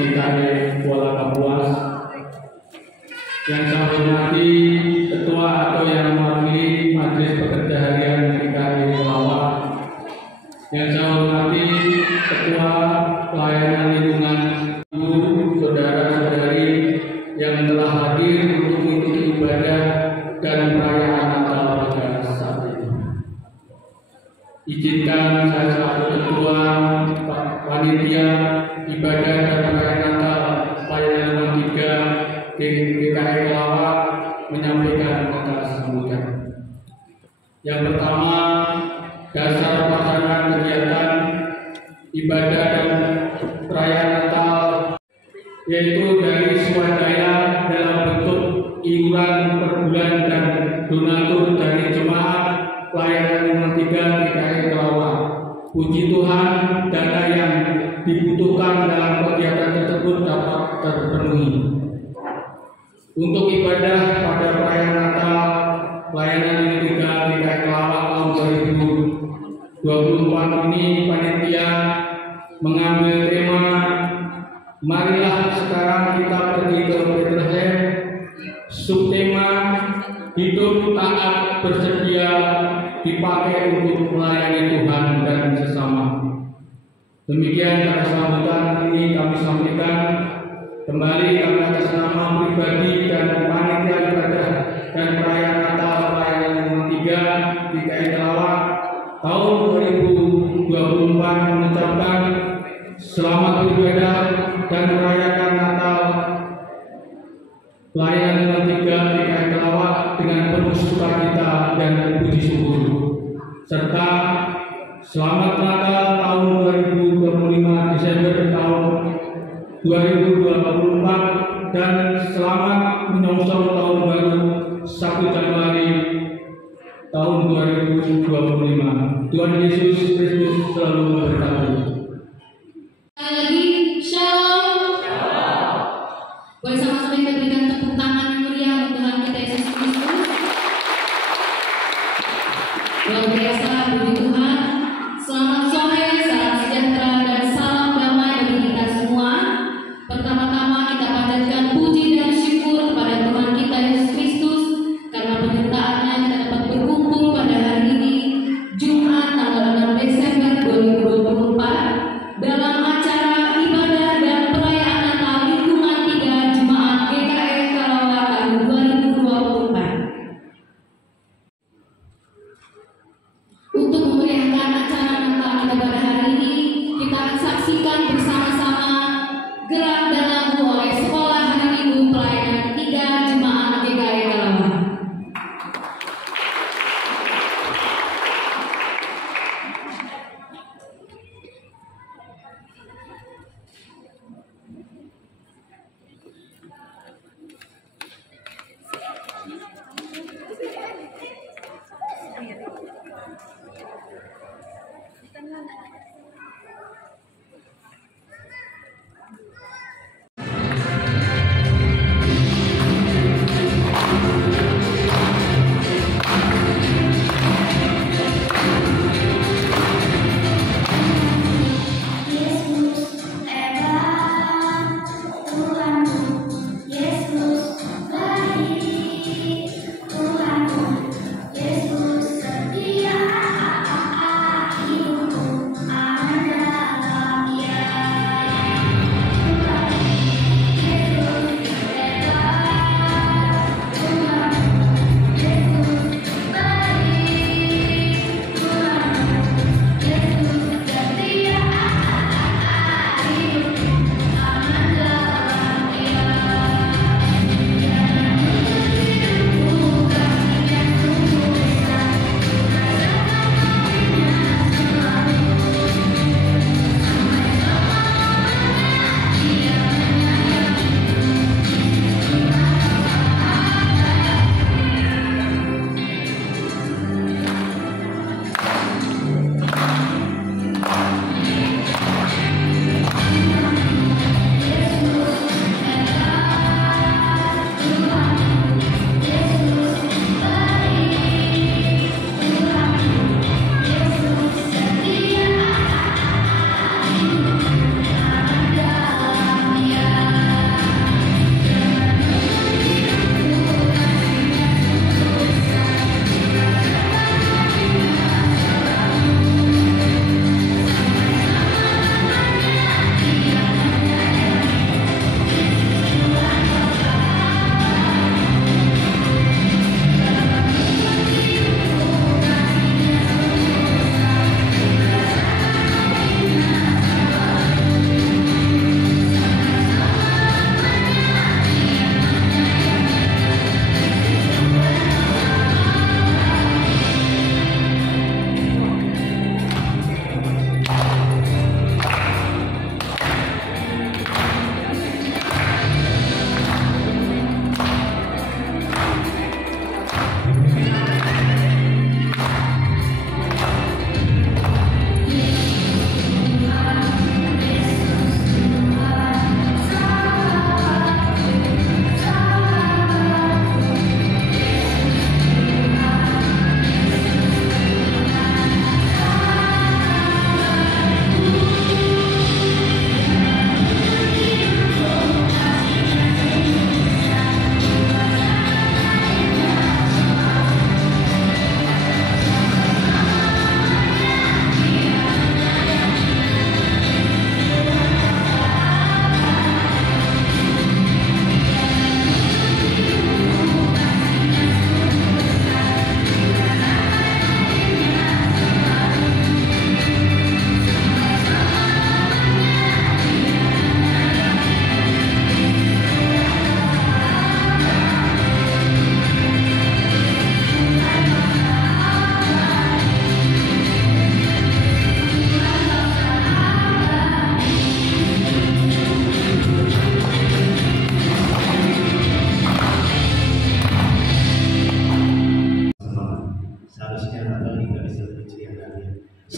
DKI Kuala Kapuas, yang saya hormati Ketua atau yang mewakili Majelis Pekerja Harian DKI Pelawak, yang saya hormati Ketua Pelayanan Lingkungan, Ibu, saudara-saudari yang telah hadir untuk mengikuti ibadah dan perayaan Natal pada saat ini. Izinkan saya selaku Ketua panitia ibadah dan perayaan Natal pelayanan nomor 3 GKI Kelawak menyampaikan kata sambutan. Yang pertama, dasar pelaksanaan kegiatan ibadah dan perayaan Natal yaitu dari swadaya dalam bentuk iuran per bulan dan donatur dari jemaat pelayanan nomor 3 GKI Kelawak. Puji Tuhan, dana yang dibutuhkan dalam kegiatan tersebut dapat terpenuhi. Untuk ibadah pada perayaan Natal pelayanan nomor 3 GKI Kelawak tahun 2024 ini, panitia mengambil tema "Marilah sekarang kita pergi ke Bethlehem". Subtema "Hidup taat bersedia dipakai untuk melayani Tuhan dan sesama". Demikian kata sambutan ini kami sampaikan. Kembali kami atas nama pribadi dan panitia ibadah dan perayaan Natal pelayanan nomor 3 GKI Kelawak tahun 2024 mengucapkan selamat beribadah dan merayakan Natal pelayanan nomor 3 GKI Kelawak dengan penuh sukacita dan puji syukur, serta selamat Natal tahun 2025 Desember tahun 2024 dan selamat menyongsong tahun baru 1 Januari tahun 2025. Tuhan Yesus Kristus selalu memberkati. Lagi shalom. Boleh sama-sama kita berikan tepuk tangan yang meriah untuk Tuhan kita Yesus Kristus. Luar biasa, puji Tuhan. Selamat sore, salam sejahtera dan salam damai bagi kita semua. Pertama-tama kita panjatkan puji dan syukur kepada Tuhan kita Yesus Kristus karena penyertaannya kita dapat berkumpul pada hari ini, Jumat tanggal 6 Desember 2024 dalam acara ibadah dan perayaan Natal lingkungan 3 Jemaat GKI Kelawak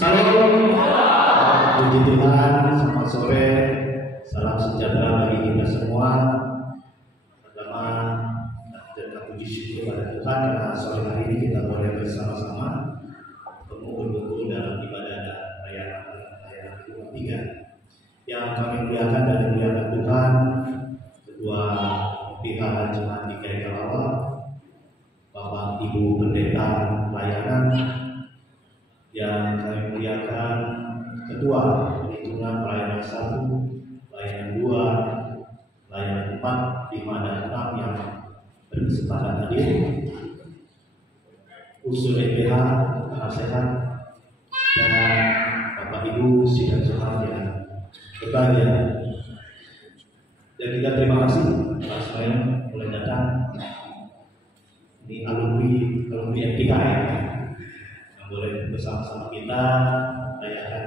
Salam. Puji Tuhan, selamat sore, salam sejahtera bagi kita semua. Pertama, kita puji syukur pada Tuhan karena sore hari ini kita boleh bersama-sama berkumpul dalam ibadah layanan kedua tiga. Yang kami muliakan dan dimuliakan Tuhan, Ketua PPH Jemaat GKI Kalawa, Bapak Ibu Pendeta Layanan, yang kami muliakan Ketua Lingkungan Pelayanan 1, Pelayanan 2, Pelayanan 4, 5, dan 6 yang berkesempatan hadir, usul EPH, penasehat, dan Bapak Ibu sidang jemaat yang berbahagia. Dan kita terima kasih Pak Ismail boleh datang. Ini alumni FTK yang boleh bersama-sama kita rayakan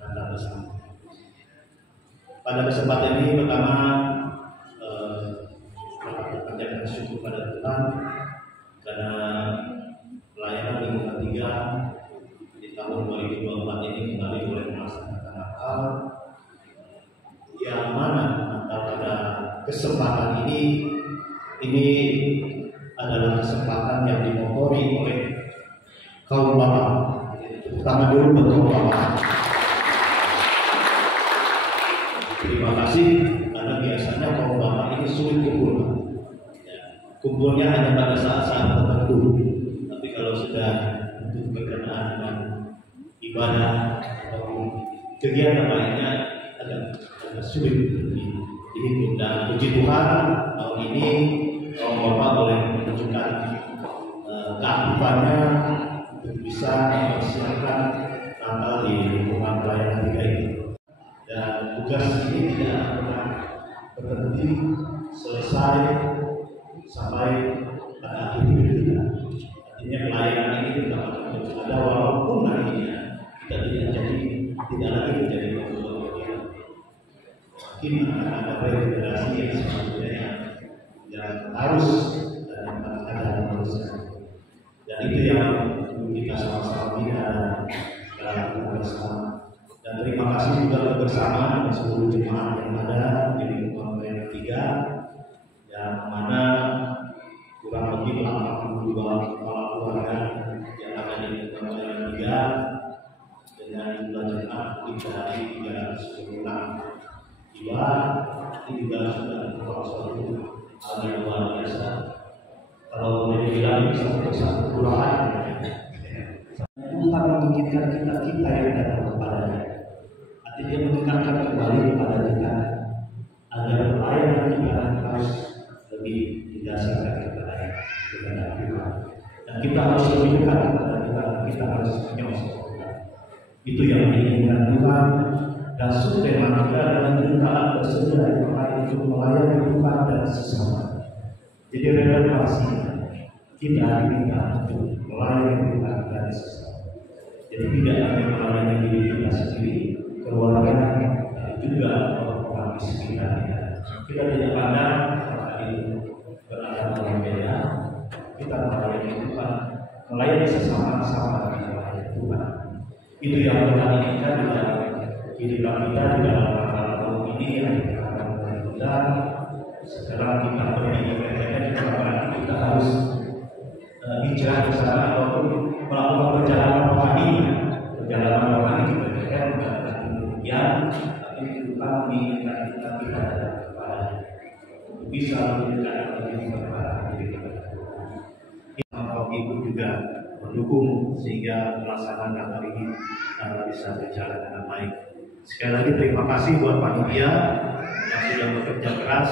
Natal bersama. Pada kesempatan ini pertama panjatkan syukur pada Tuhan karena pelayanan lingkungan 3 di tahun 2024 ini kembali boleh melaksanakan Natal, yang mana Natal pada kesempatan ini adalah kesempatan yang dimotori oleh kaum bapak, terutama dulu betul bapak. Terima kasih karena biasanya kaum bapak ini sulit kumpul. Kumpulnya hanya pada saat-saat tertentu. Tapi kalau sudah untuk berkenaan dengan ibadah atau kegiatan lainnya agak sulit dihitung. Dan puji Tuhan tahun ini kaum bapak boleh menunjukkan keaktifannya untuk bisa mempersiapkan Natal di lingkungan pelayanan 3 ini. Dan tugas ini tidak pernah berhenti selesai sampai pada akhir hidup kita. Artinya pelayanan ini tetap akan terus ada walaupun nantinya kita tidak lagi menjadi ketua bagian. Mungkin akan ada regenerasi yang selanjutnya yang harus dan yang ada terusnya. Dan itu yang kita sama-sama bina dalam bersama. Dan terima kasih juga bersama dengan seluruh jemaat yang ada di lingkungan pelayanan 3, yang mana kurang lebih 82 kepala keluarga yang ada di lingkungan pelayanan 3 dengan jumlah jemaat lebih dari 310 orang jiwa. Ini juga sudah merupakan suatu hal yang luar biasa. Kalau boleh dibilang bisa untuk satu kelurahan. Tuhan menginginkan kita yang datang kepadanya. Artinya dia mengingatkan kembali kepada kita agar pelayanan kita harus lebih didasarkan kepada Tuhan. Dan kita harus lebih dekat kepada Tuhan. Kita harus menyongsong Tuhan. Itu yang diinginkan Tuhan. Dan subtema kita adalah kita bersedia untuk melayani Tuhan dan sesama. Jadi relevansinya kita diminta untuk melayani Tuhan dan sesama. Jadi tidak hanya melayani diri kita sendiri, keluarga, tapi juga orang di sekitar kita. Kita tidak pandang apakah itu beragama yang beda. Kita melayani Tuhan, melayani sesama sama dengan melayani Tuhan. Itu yang kita inginkan di dalam kehidupan kita di dalam tahun ini yang kita akan mulai. Sekarang kita pergi ke PTN juga kita harus hijrah ke sana ataupun melakukan perjalanan rohani. Perjalanan rohani kita berikan bukan demikian, tapi Tuhan menginginkan kita kepada bisa menunjukkan diri kepada diri kita. Bapak Ibu juga mendukung sehingga pelaksanaan Natal ini bisa berjalan dengan baik. Sekali lagi terima kasih buat panitia yang sudah bekerja keras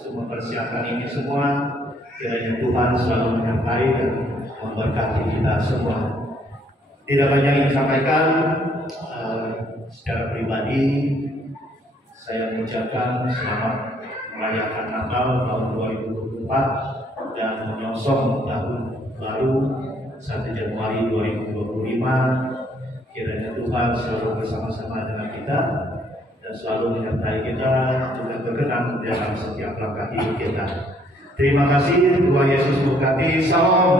untuk mempersiapkan ini semua. Kiranya Tuhan selalu menyertai dan memberkati kita semua. Tidak banyak yang sampaikan. Secara pribadi saya mengucapkan selamat merayakan Natal tahun 2024 dan menyongsong tahun baru 1 Januari 2025. Kiranya Tuhan selalu bersama-sama dengan kita dan selalu menyertai kita juga berkenan dalam setiap langkah hidup kita. Terima kasih, Tuhan Yesus berkati. Salam.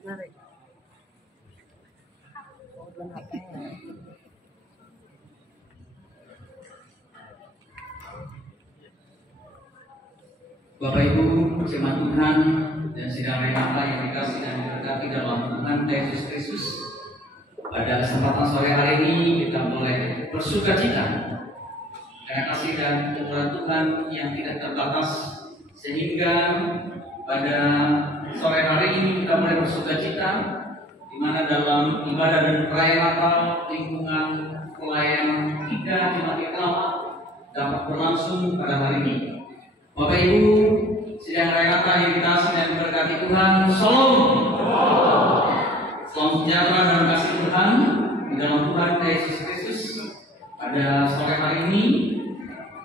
Bapak Ibu, jemaat Tuhan dan sidang Renata yang dikasih dan diberkati dalam Tuhan Yesus Kristus, pada kesempatan sore hari ini kita boleh bersuka cita karena kasih dan kemurahan Tuhan yang tidak terbatas, sehingga pada sore hari ini kita boleh bersuka cita di mana dalam ibadah dan perayaan Natal lingkungan pelayanan kita jemaat Renata dapat berlangsung pada hari ini. Bapak Ibu, sidang Renata yang dikasih dan diberkati Tuhan, Shalom. Salam sejahtera dan kasih Tuhan di dalam Tuhan Yesus Kristus pada sore hari ini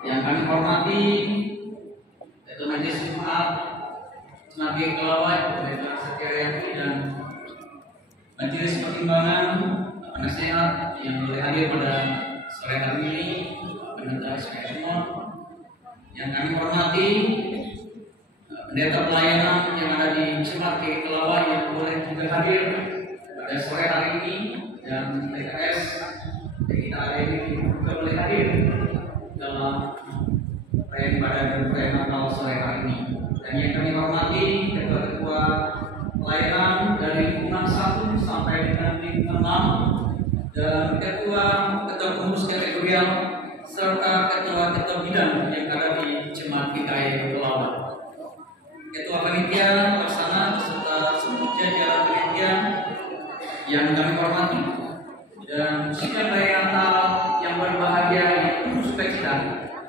yang kami hormati Ketua Majelis Jemaat Semakin Kelawai, Pendeta Setia dan Majelis Pertimbangan Penasehat yang boleh hadir pada sore hari ini, Pendeta semua yang kami hormati, pendeta pelayanan yang ada di Cemati Kelawai yang boleh juga hadir pada sore hari ini, dan PKS yang kita ada ini juga boleh hadir dalam perayaan ibadah dan perayaan Natal sore hari ini. Dan yang kami hormati ketua-ketua pelayanan dari lingkungan 1 sampai dengan lingkungan 6 dan ketua pengurus teritorial serta ketua-ketua bidang yang ada di Jemaat GKI Kelawai, ketua panitia pelaksana serta seluruh jajaran panitia yang kami hormati, dan sidang Renata yang berbahagia yang penuh sukacita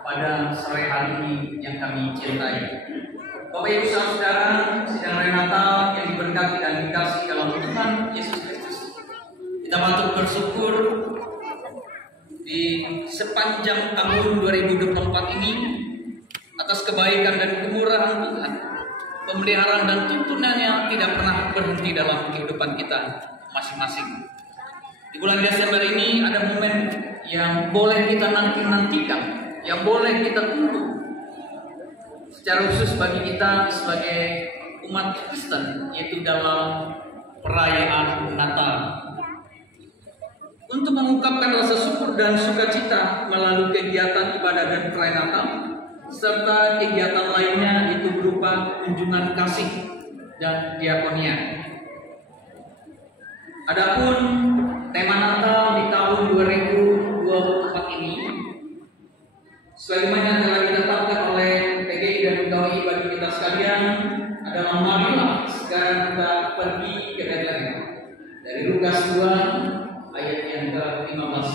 pada sore hari ini yang kami cintai. Bapak Ibu saudara, sidang Renata yang diberkati dan dikasih dalam Tuhan Yesus Kristus, kita patut bersyukur di sepanjang tahun 2024 ini atas kebaikan dan kemurahan Tuhan, pemeliharaan dan tuntunannya tidak pernah berhenti dalam kehidupan kita masing-masing. Di bulan Desember ini ada momen yang boleh kita nantikan, yang boleh kita tunggu, secara khusus bagi kita sebagai umat Kristen, yaitu dalam perayaan Natal. Untuk mengungkapkan rasa syukur dan sukacita melalui kegiatan ibadah dan perayaan Natal serta kegiatan lainnya, itu berupa kunjungan kasih dan diakonia. Adapun tema Natal di tahun 2024 ini, sebagaimana telah ditetapkan oleh PGI dan UKWI bagi kita sekalian, adalah marilah sekarang kita pergi ke Bethlehem. Dari Lukas 2 ayat yang ke-15.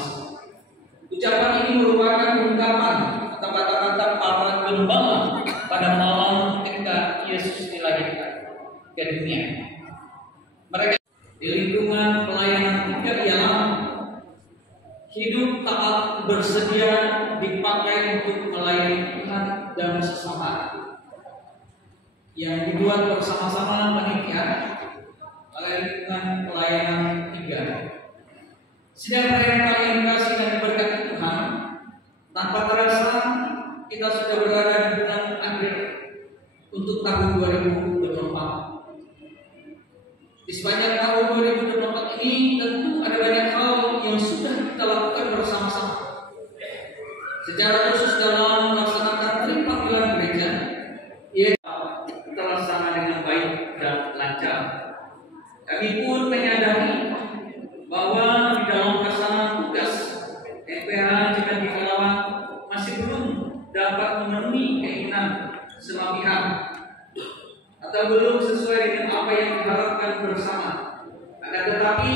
Ucapan ini merupakan ungkapan atau kata-kata para gembala pada malam ketika Yesus dilahirkan ke dunia. Mereka di lingkungan pelayanan juga ialah hidup taat, bersedia dipakai untuk melayani Tuhan dan sesama, yang dibuat bersama-sama panitia oleh lingkungan pelayanan 3. Sidang Renata yang dikasih dan diberkati Tuhan, tanpa terasa kita sudah berada di bulan akhir untuk tahun 2024. Di sepanjang tahun 2024 ini tentu ada banyak hal yang sudah kita lakukan bersama-sama. Secara khusus dalam melaksanakan panggilan gereja, ia terlaksana dengan baik dan lancar. Kami pun menyadari bahwa di dalam pelaksanaan tugas NPH Jemaat Kelawai masih belum dapat memenuhi keinginan semua pihak atau belum sesuai dengan apa yang diharapkan bersama. Akan tetapi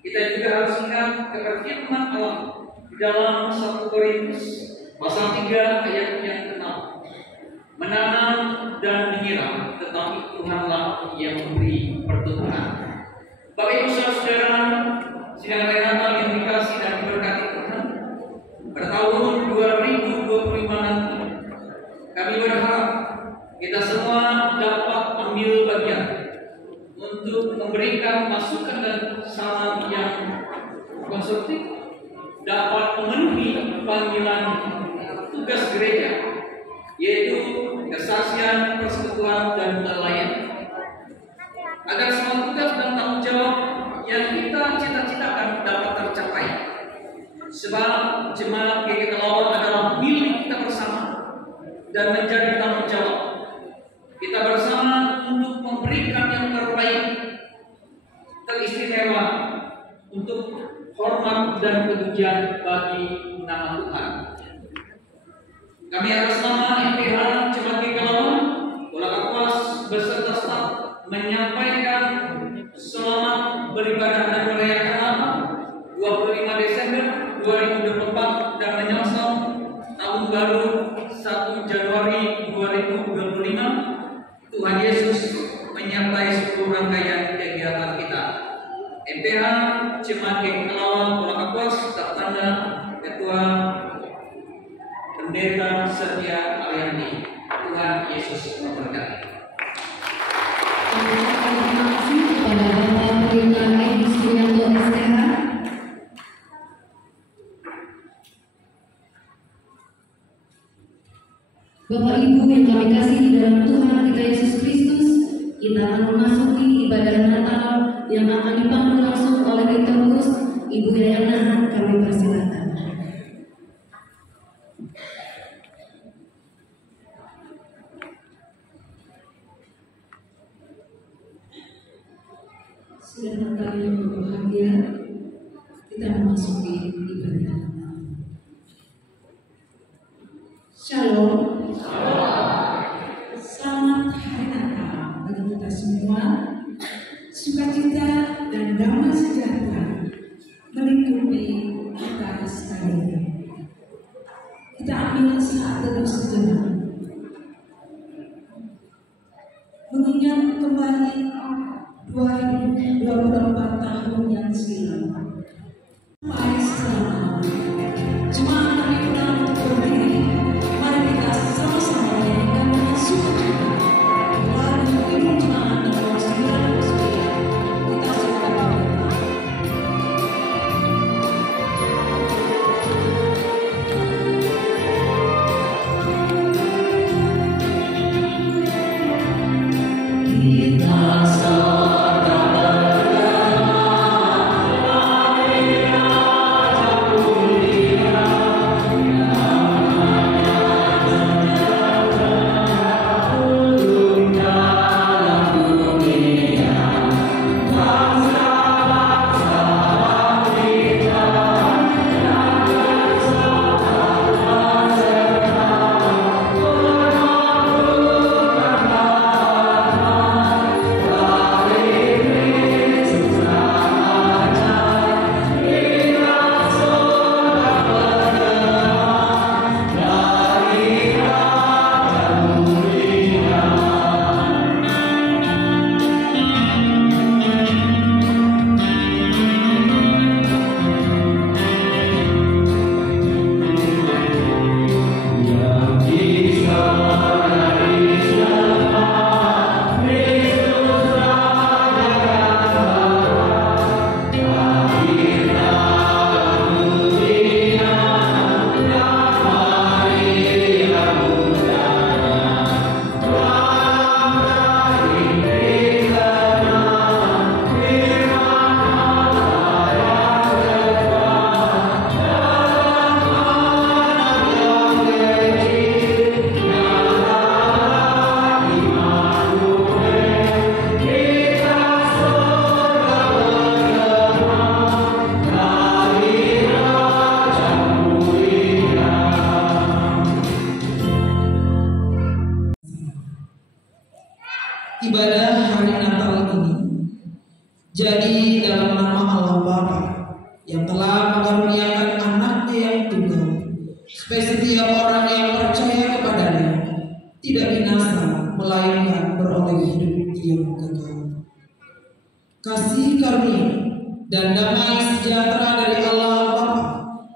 kita juga harus ingat kepada firman Allah di dalam 1 Korintus pasal 3 ayat yang ke-6. Menanam dan menyiram, tetapi Tuhanlah yang memberi pertumbuhan. Bapak Ibu saudara, sidang Renata yang dikasih dan diberkati Tuhan, pada tahun 2025 nanti kami berharap kita semua dapat ambil bagian untuk memberikan masukan dan saran yang konstruktif, dapat memenuhi panggilan tugas gereja, yaitu kesaksian, persekutuan, dan lain, agar semua tugas dan tanggung jawab yang kita cita-citakan dapat tercapai. Sebab jemaat GKI Kelawar adalah milik kita bersama dan menjadi tanggung jawab kita bersama untuk memberikan yang terbaik, teristimewa untuk hormat dan kemuliaan bagi nama Tuhan. Kami atas nama MPH Jemaat GKI Kelawar, Bola Kapuas beserta staf menyampaikan selamat beribadah dan merayakan 25 Desember 2024 dan menyongsong tahun baru 1 Januari 2025. Tuhan Yesus menyertai seluruh rangkaian kegiatan kita. MPH Jemaat GKI Kelawar Bola Kapuas, tanda Ketua Pendeta Setia Alianti. Tuhan Yesus memberkati. Terima kasih kepada Bapak Pendeta Edi Suyanto STH. Bapak Ibu yang kami kasih di dalam Tuhan kita Yesus Kristus, kita akan memasuki ibadah Natal yang akan dipandu langsung oleh liturgus Ibu Yana. Kami persilakan. Saudara kami yang berbahagia, kita memasuki ibadah Natal. Shalom. Selamat hari Natal bagi kita semua. Sukacita dan damai sejahtera melingkupi kita sekalian. Kita ambil saat teduh sejenak, mengingat kembali 24 tahun yang silam. Mari selama jemaat kami ulang untuk berdiri. Mari kita sama-sama menyanyikan dengan sukacita. Lagu Ibu Jemaat nomor 99 kita sudah bawakan. Ibadah hari Natal ini jadi dalam nama Allah Bapa yang telah mengaruniakan anaknya yang tunggal, supaya setiap orang yang percaya kepadanya tidak binasa, melainkan beroleh hidup yang kekal. Kasih karunia dan damai sejahtera dari Allah Bapa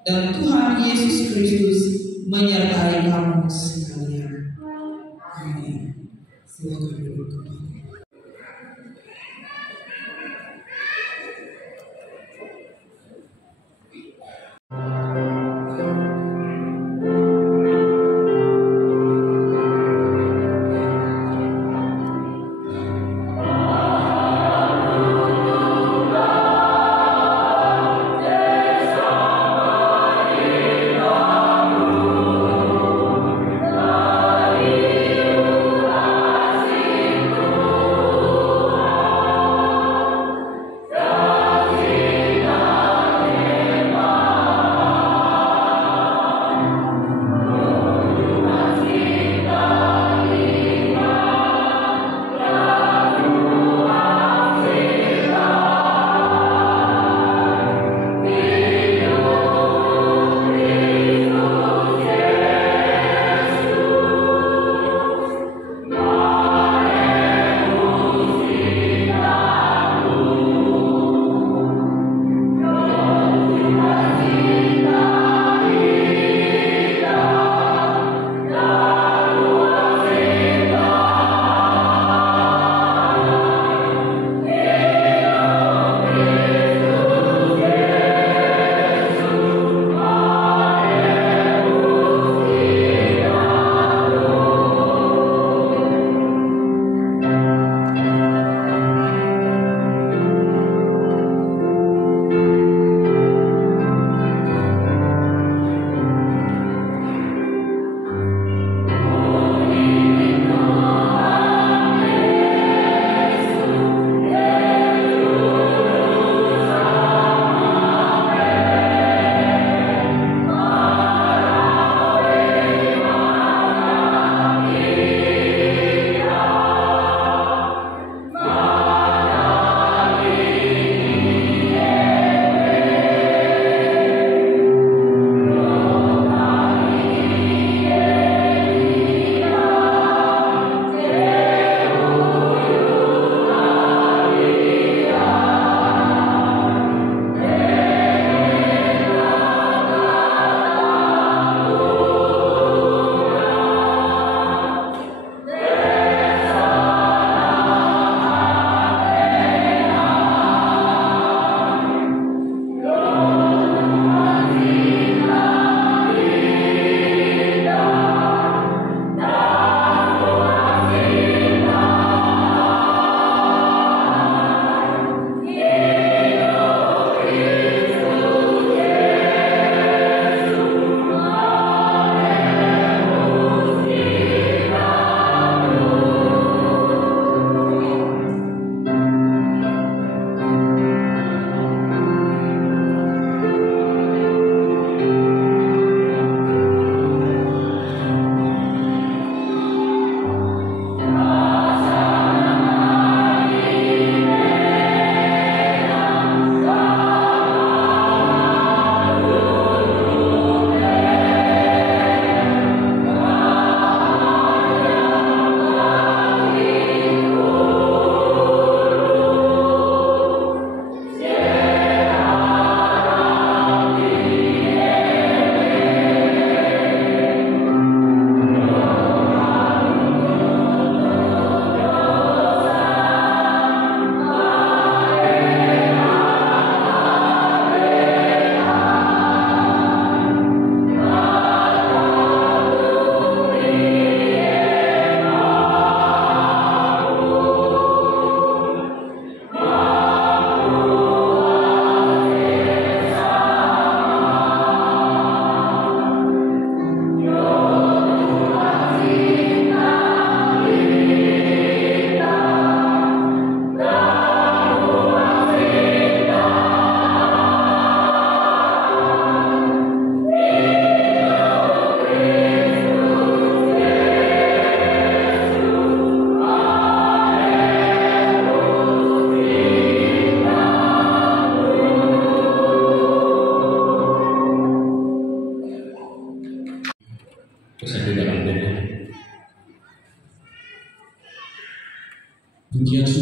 dan Tuhan Yesus Kristus menyertai kamu sekalian. Amin. Silakan duduk kembali.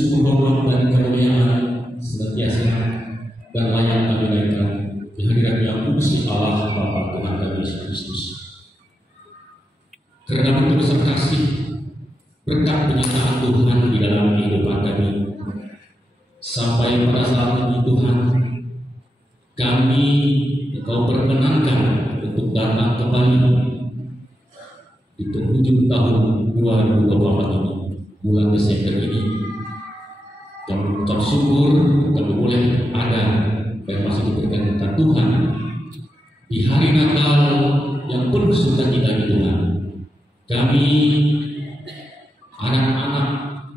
syukur hormat dan kemuliaan senantiasa dan layak kami naikkan kehadiran yang kudus Allah Bapa Tuhan kami Yesus Kristus. Karena begitu besar kasih berkat penyertaan Tuhan di dalam kehidupan kami, sampai pada saat ini Tuhan kami Engkau perkenankan untuk datang kembali di penghujung tahun 2024 ini, bulan Desember ini. Kami mengucap syukur kami boleh ada dan masih diberikan berkat Tuhan di hari Natal yang penuh sukacita ini Tuhan. Kami anak-anak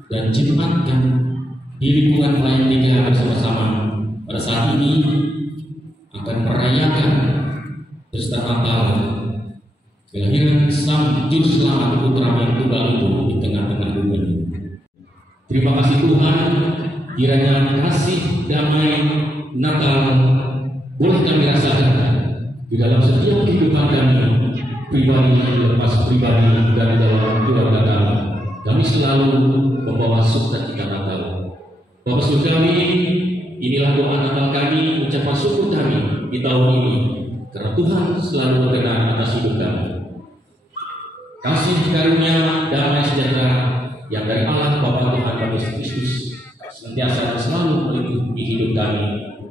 dan jemaatkan di lingkungan lain tiga bersama-sama pada saat ini akan merayakan pesta Natal kelahiran Sang Juru Selamat Putra yang tunggal itu di tengah-tengah dunia ini. Terima kasih Tuhan, kiranya kasih damai Natal boleh kami rasakan di dalam setiap kehidupan kami, pribadi lepas pribadi dan dalam keluarga kami. Kami selalu membawa sukacita Natal. Bapak Saudara kami, inilah doa Natal kami, ucapan syukur kami di tahun ini, karena Tuhan selalu berkenan atas hidup kami. Kasih karunia damai sejahtera yang dari Allah Bapa Tuhan kami Yesus Kristus senantiasa selalu meliputi hidup kami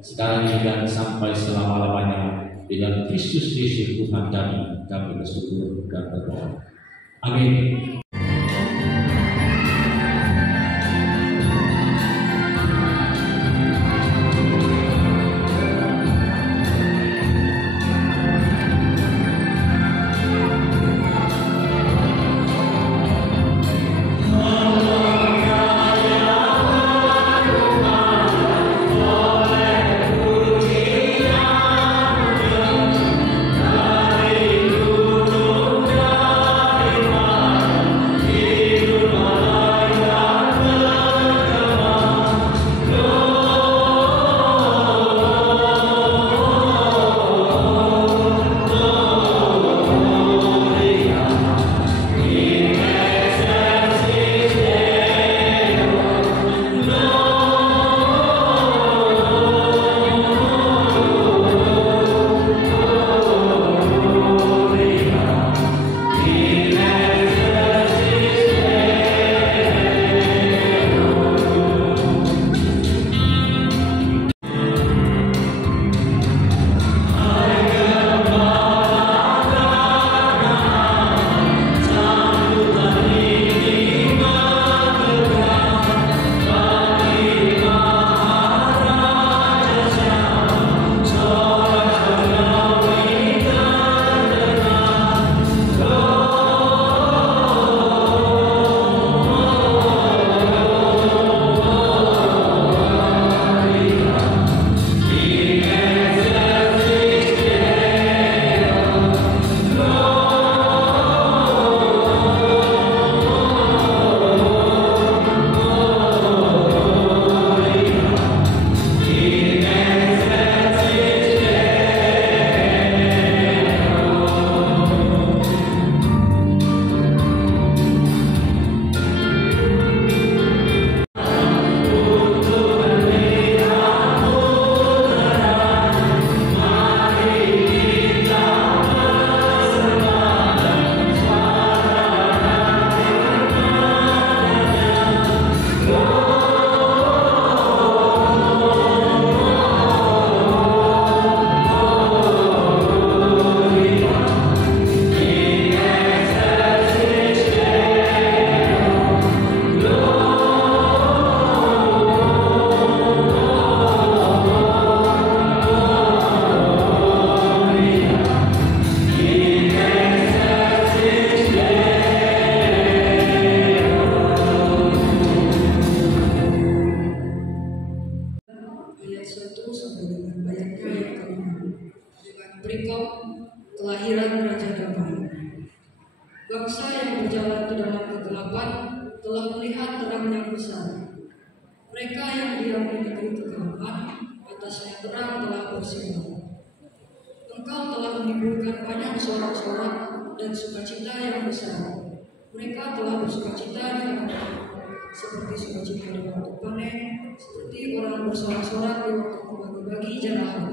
sekarang ini dan sampai selama-lamanya. Dengan Kristus Yesus Tuhan kami bersyukur dan berdoa. Amin. kelahiran Raja Damai. Bangsa yang berjalan di dalam kegelapan telah melihat terang yang besar. Mereka yang diam di negeri kegelapan, atasnya terang telah bersinar. Engkau telah menimbulkan banyak sorak-sorak dan sukacita yang besar. Mereka telah bersukacita di hadapan. seperti sukacita di waktu panen, seperti orang bersorak-sorak di waktu membagi-bagi jarahan.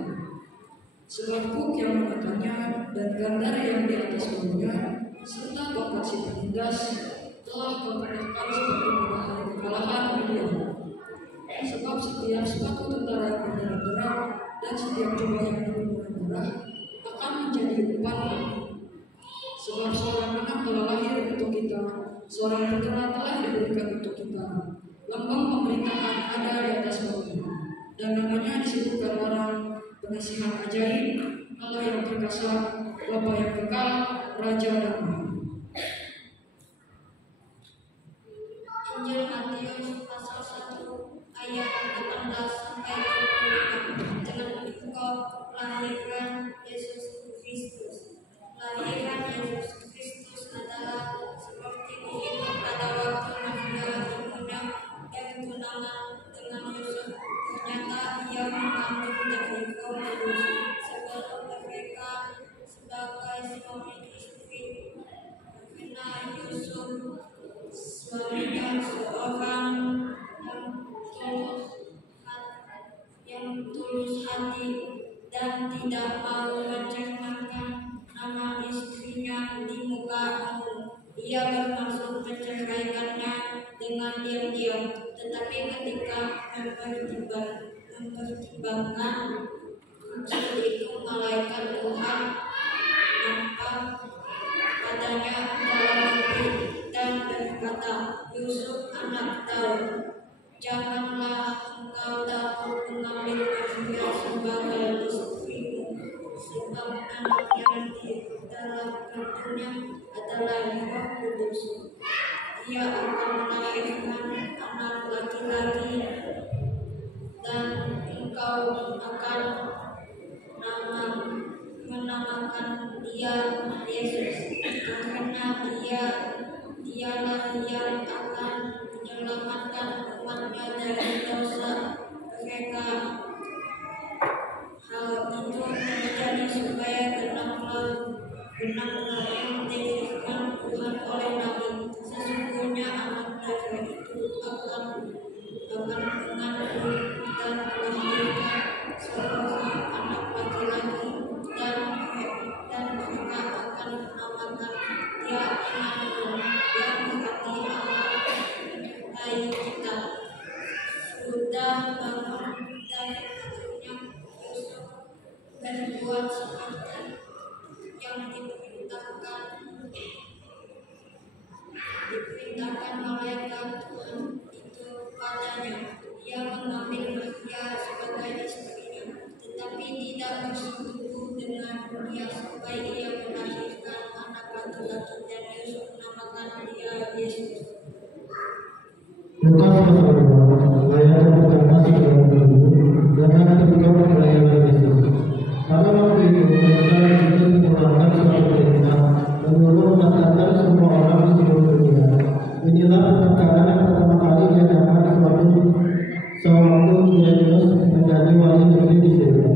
Sebab kuk yang menekannya dan gandar yang di atas baunya, serta tongkat si penindas telah kau perlakukan seperti pada hari kekalahan dunia. Sebab setiap sepatu tentara yang berderap-derap dan setiap jubah yang berlumuran darah akan menjadi umpan. Sebab seorang anak telah lahir untuk kita, seorang putera telah diberikan untuk kita. Lambang pemerintahan ada di atas baunya, dan namanya disebutkan orang Penasihat ajaib, Allah yang perkasa, Bapa yang kekal, Raja damai. Injil Matius pasal 1 ayat 18 sampai 25. Dengan engkau lahirkan Yesus Kristus. Lahiran Yesus Kristus adalah seperti dihitung pada waktu Maria ibunya yang tunangan dengan Yusuf. Ternyata ia mengandung dari Roh Kudus sebelum mereka sebagai suami istri. Karena Yusuf suaminya seorang yang tulus hati dan tidak mau mencerminkan nama istrinya di muka umum. Ia bermaksud menceraikannya dengan diam-diam, tetapi ketika mempertimbangkan maksud itu, malaikat Tuhan nampak padanya dalam mimpi dan berkata, Yusuf anak Daud, janganlah engkau takut mengambil Maria sebagai istrimu, sebab anak yang di dalam kandungnya adalah Roh Kudus. Ia akan melahirkan anak laki-laki, dan engkau akan menamakan dia Yesus, karena dialah yang akan menyelamatkan umatnya dari dosa mereka. Hal itu terjadi supaya benar-benar yang difirman Tuhan oleh Nabi, sesungguhnya anak laki itu akan mengandung dan melahirkan seorang anak laki-laki, dan mereka akan menamakan dia Immanuel, yang berarti Allah menyertai kita. Sudah bangun dari tidurnya, Yusuf berbuat seperti yang diperintahkan malaikat Tuhan itu padanya. Ia mengambil Maria sebagai istrinya, tetapi tidak bersekutu dengan dia sampai ia melahirkan anak laki-laki, dan Yusuf menamakan dia Yesus. Lukas pasal 2 ayat pertama sampai 20 dengan kedua pelayanan Yesus. Pada waktu itu mereka itu mengeluarkan suatu perintah menyuruh mendatangkan semua orang di seluruh dunia. Inilah perkataan yang pertama kali diadakan sewaktu Yesus menjadi wali negeri di Syria.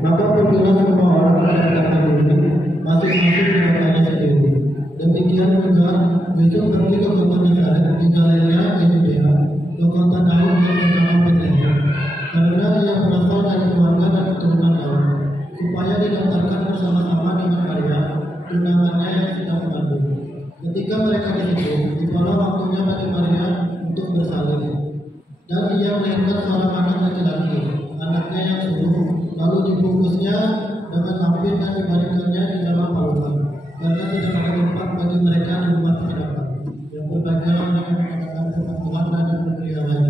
Maka pergilah semua orang mendaftarkan diri, masing-masing di kotanya sendiri. Demikian juga Yusuf pergi ke kota Nazaret di Galilea Yudea, ke kota Daud yang bernama Betlehem, karena ia berasal dari keluarga dan keturunan Daud, supaya didaftarkan bersama-sama dengan Maria, tunangannya yang sedang mengandung. Ketika mereka di situ, tibalah waktunya bagi Maria untuk bersalin, dan ia melahirkan seorang anak laki-laki, anaknya yang sulung, lalu dibungkusnya dengan lampin dan dibaringkannya di dalam palukan, karena tidak ada tempat bagi mereka di rumah terdapat. Yang berbahagia dengan mendengarkan firman Tuhan dan yang berpelihara.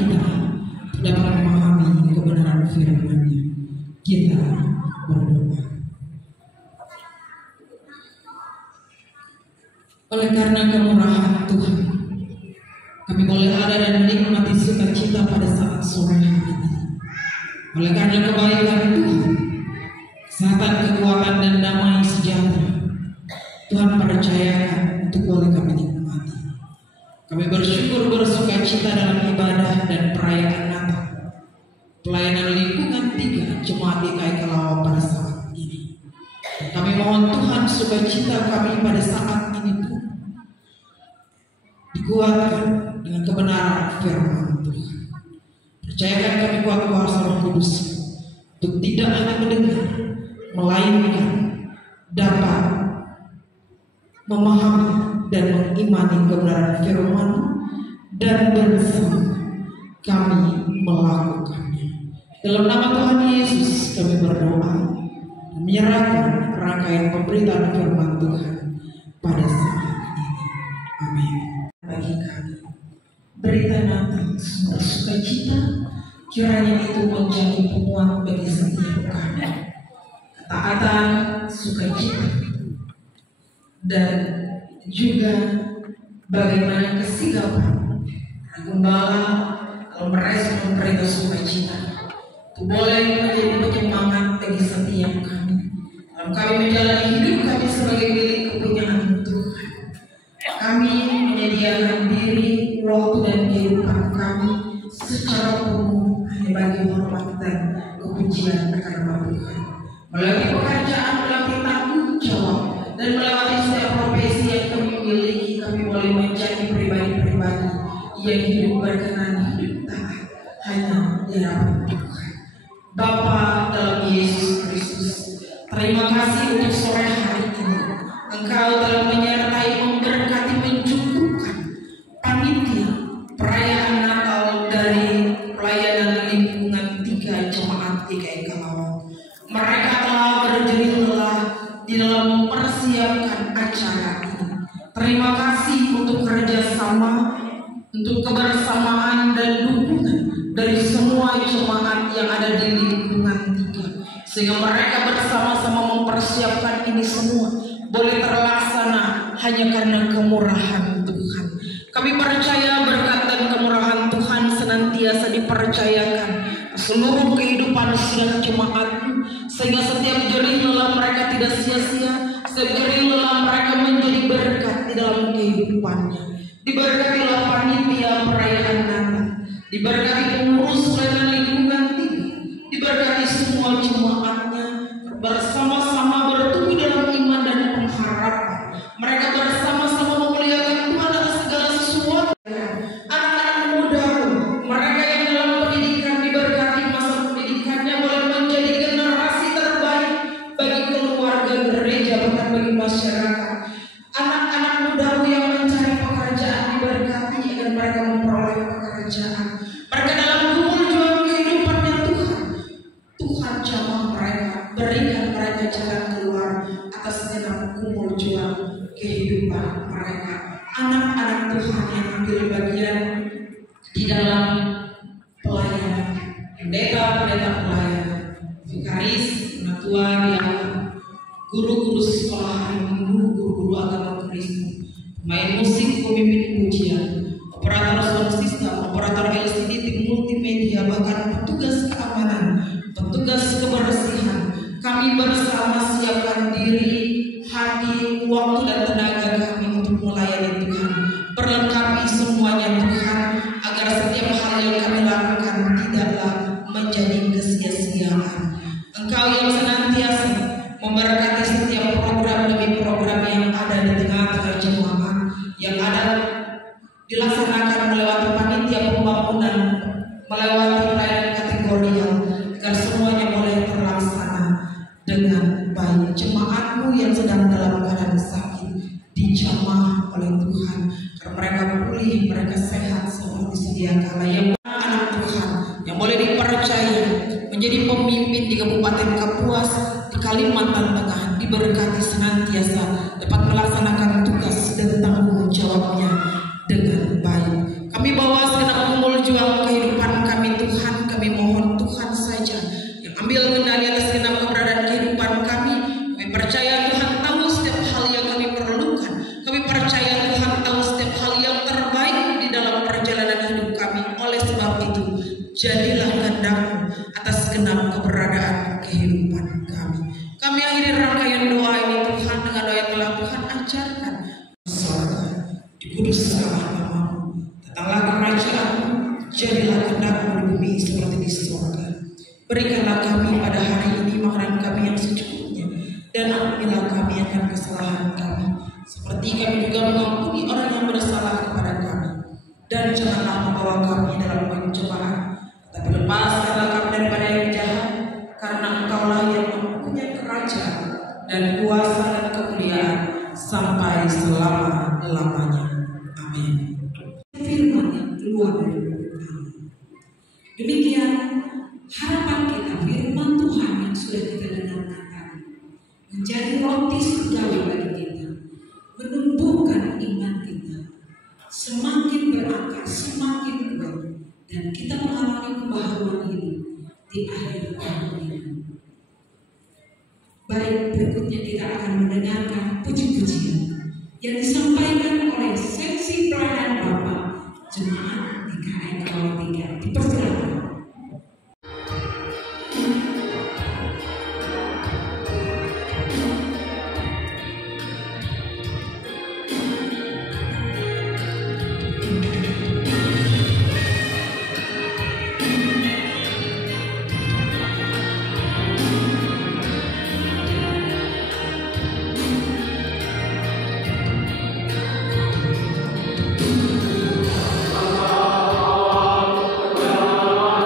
kita dapat memahami kebenaran firman-Nya. Kita berdoa. Oleh karena kemurahan Tuhan, kami boleh ada dan menikmati sukacita pada saat sore hari ini. Oleh karena kebaikan Tuhan, kesehatan, kekuatan, dan damai sejahtera Tuhan percayakan untuk boleh kami nikmati. Kami bersyukur bersukacita dalam ibadah dan perayaan Natal, pelayanan lingkungan 3 Jemaat GKI Kelawang pada saat ini. Kami mohon Tuhan sukacita kami pada saat ini pun dikuatkan dengan kebenaran firman Tuhan. Percayakan kami kuat kuasa Roh Kudus untuk tidak hanya mendengar, melainkan dapat memahami dan mengimani kebenaran firman dan bersama kami melakukannya. Dalam nama Tuhan Yesus kami berdoa dan menyerahkan rangkaian pemberitaan firman Tuhan pada saat ini. Amin. Bagi kami berita Natal sumber sukacita, kiranya itu menjadi penguat bagi setiap kami. Ketaatan, sukacita, dan juga bagaimana kesigapan gembala kalau merespon perintah sukacita itu boleh menjadi penyemangat bagi setiap kami dalam kami menjalani hidup kami sebagai milik kepunyaan Tuhan. Kami menyediakan diri, waktu, dan kehidupan kami secara penuh hanya bagi hormat dan kepujian akan nama Tuhan. Melalui pekerjaan, melalui tanggung jawab, dan melewati setiap profesi yang kami miliki, kami boleh menjadi pribadi-pribadi yang hidup berkenan, hidup taat hanya di hadapan Tuhan. Bapa dalam Yesus Kristus, terima kasih untuk sore hari ini. Engkau telah menyertai, memberkati, mencukupkan panitia perayaan Natal dari pelayanan lingkungan 3 Jemaat GKI Kelawang. Mereka telah berjerih lelah di dalam mempersiapkan acara ini. Terima kasih untuk kerjasama, untuk kebersamaan dan dukungan dari semua jemaat yang ada di lingkungan 3, sehingga mereka bersama-sama mempersiapkan ini semua boleh terlaksana hanya karena kemurahan Tuhan. Kami percaya berkat dan kemurahan Tuhan senantiasa dipercayakan seluruh kehidupan setiap jemaat-Mu, sehingga setiap jerih lelah mereka tidak sia-sia, setiap jerih lelah mereka menjadi berkat di dalam kehidupannya. Diberkatilah panitia perayaan Natal, diberkati pengurus pelayanan lingkungan 3, diberkati semua jemaatnya bersama-sama bertumbuh dalam iman dan pengharapan. Mereka bersama-sama memuliakan Tuhan atas segala sesuatu. Anak-anak muda, mereka yang dalam pendidikan diberkati masa pendidikannya boleh menjadi generasi terbaik bagi keluarga gereja bahkan bagi masyarakat. Anak-anak muda yang mencari pekerjaan diberkati agar mereka memperoleh pekerjaan. Mereka dalam gumul juang kehidupannya Tuhan. Tuhan jamah mereka, berikan mereka jalan keluar atas segenap gumul juang kehidupan mereka. Anak-anak Tuhan yang ambil bagian di dalam pelayanan, pendeta-pendeta pelayanan, vikaris, penatua, diakon, guru-guru sekolah hari minggu, guru-guru agama Kristen, pemain musik, pemimpin pujian, operator sound system, operator LCD, tim multimedia, bahkan petugas keamanan, petugas kebersihan. Kami bersama siapkan diri, hati, waktu, dan tenaga kami untuk melayani Tuhan. Perlengkapi semuanya Tuhan, agar setiap hal yang kami lakukan tidaklah menjadi kesia-siaan. Engkau yang senantiasa memberkati setiap program demi program yang ada di tengah-tengah jemaat, yang ada dilaksanakan melewati panitia pembangunan, melewati pelayanan kategorial, agar semuanya boleh terlaksana dengan baik. Jemaat-Mu yang sedang dalam keadaan sakit dijamah oleh Tuhan, agar mereka pulih, mereka sehat seperti sedia kala. Yang anak Tuhan yang boleh dipercaya menjadi pemimpin di Kabupaten Kapuas, di Kalimantan Tengah, diberkati senantiasa dapat melaksanakan tugas dan tanggung jawabnya dengan baik. Kami bawa segenap gumul juang kehidupan segenap keberadaan kehidupan kami. Kami akhiri rangkaian doa ini Tuhan dengan doa yang telah Tuhan ajarkan. Surga, dikuduskanlah namamu, datanglah kerajaan-Mu, jadilah kehendak-Mu di bumi seperti di surga. Berikanlah kami pada hari ini makanan kami yang secukupnya, dan ampunilah kami akan kesalahan kami, seperti kami juga mengampuni orang yang bersalah kepada kami. Dan janganlah membawa kami dalam pencobaan, tapi lepaskanlah kami daripada yang jahat, karena Engkaulah yang mempunyai kerajaan dan kuasa dan kemuliaan sampai selama-lamanya. Amin. Firman yang keluar dari mulut kami. Demikian harapan kita, firman Tuhan yang sudah kita dengarkan tadi menjadi roti surgawi bagi kita, menumbuhkan iman kita, semakin berakar, semakin kuat, dan kita mengalami kebahagiaan hidup di akhir tahun ini. Baik, berikutnya kita akan mendengarkan puji-pujian yang disampaikan oleh seksi pelayanan Bapak Jemaat GKI Kawal 3. Dipersilakan. Allah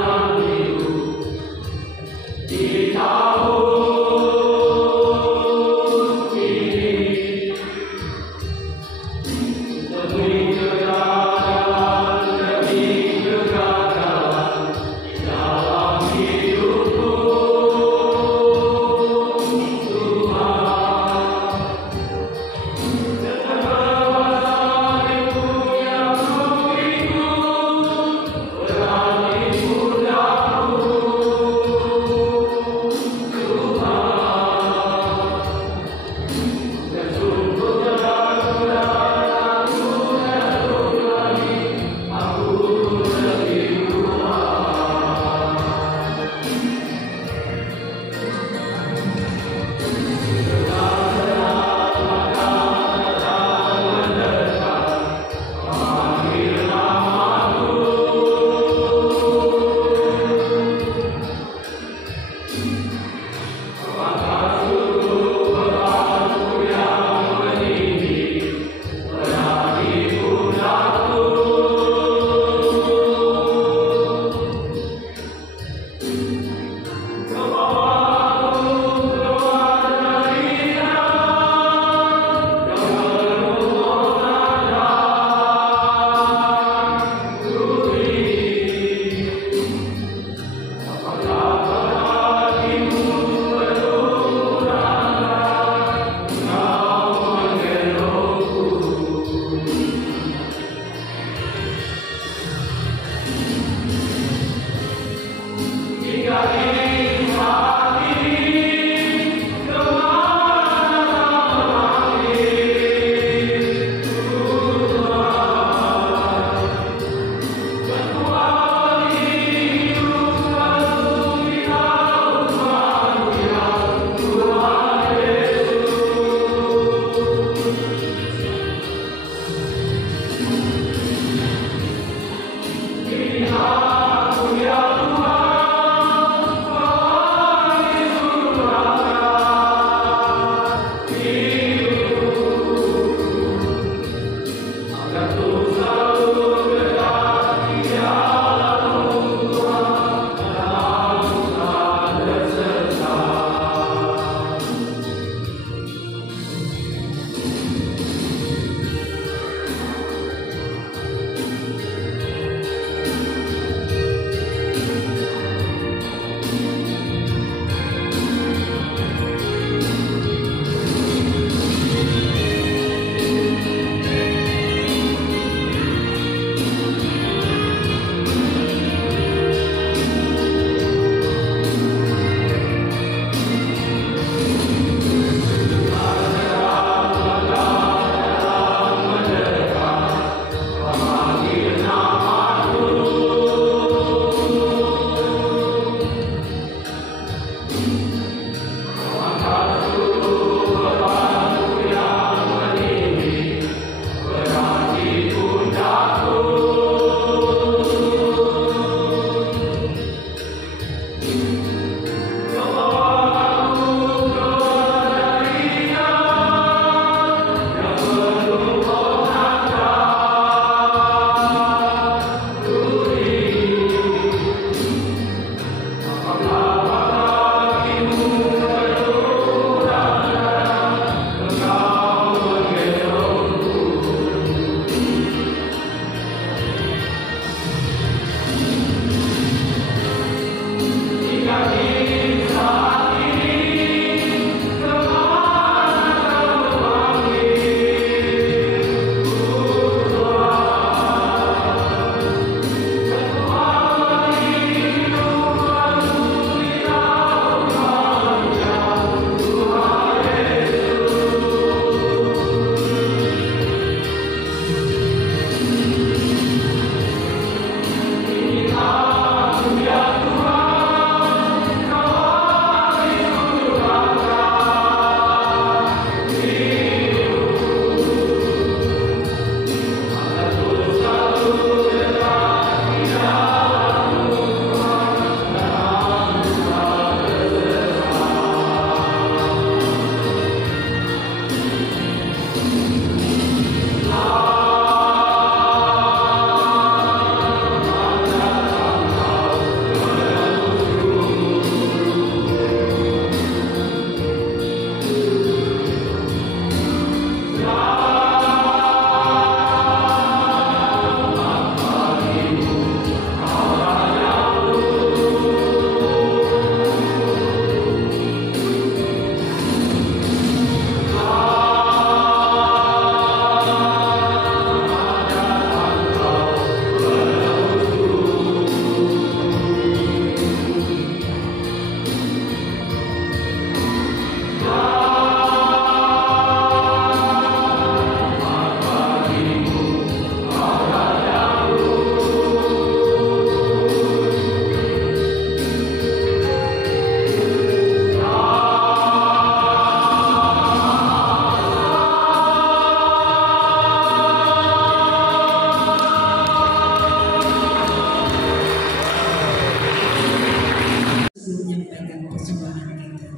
persembahan kita.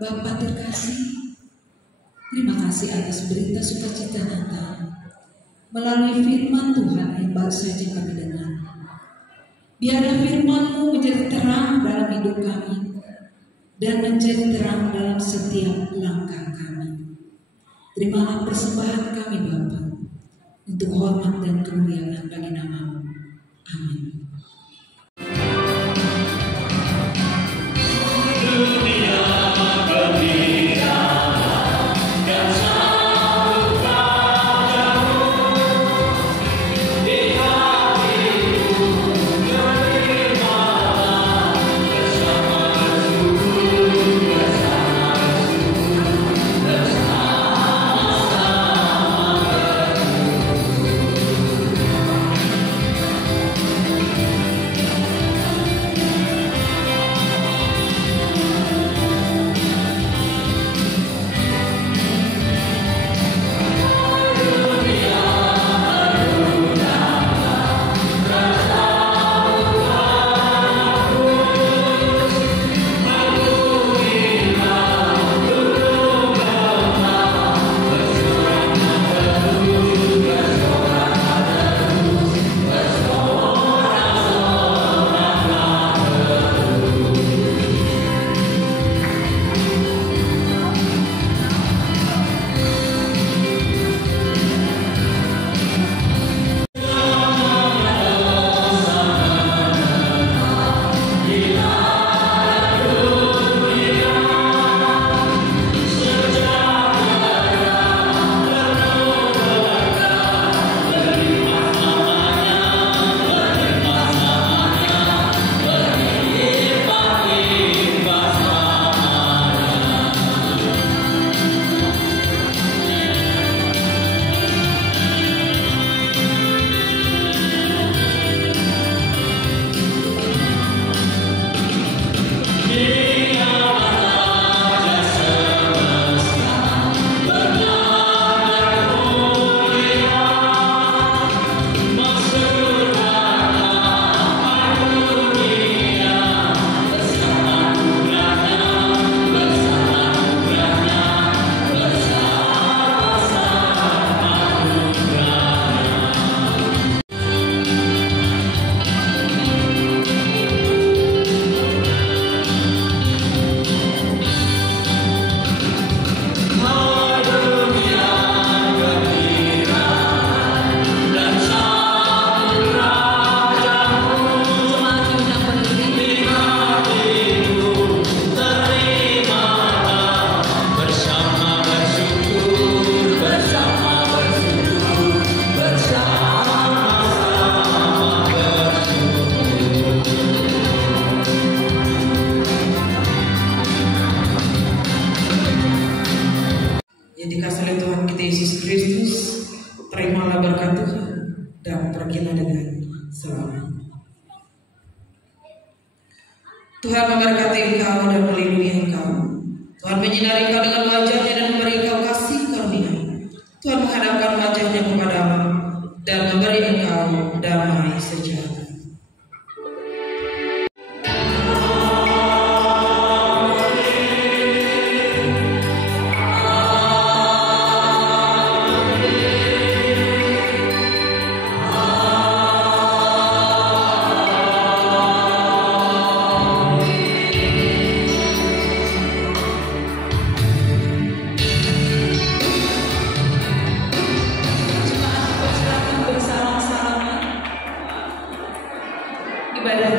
Bapa terkasih, terima kasih atas berita sukacita Natal melalui firman Tuhan yang baru saja kami dengar. Biarlah firman-Mu menjadi terang dalam hidup kami dan menjadi terang dalam setiap langkah kami. Terimalah persembahan kami Bapa untuk hormat dan kemuliaan bagi nama-Mu. Amin. Tuhan memberkati engkau dan melindungi engkau. Tuhan menyinari engkau dengan wajah-Nya dan memberi engkau kasih karunia. Tuhan menghadapkan wajah-Nya kepadamu dan memberi engkau damai sejahtera. Ibadah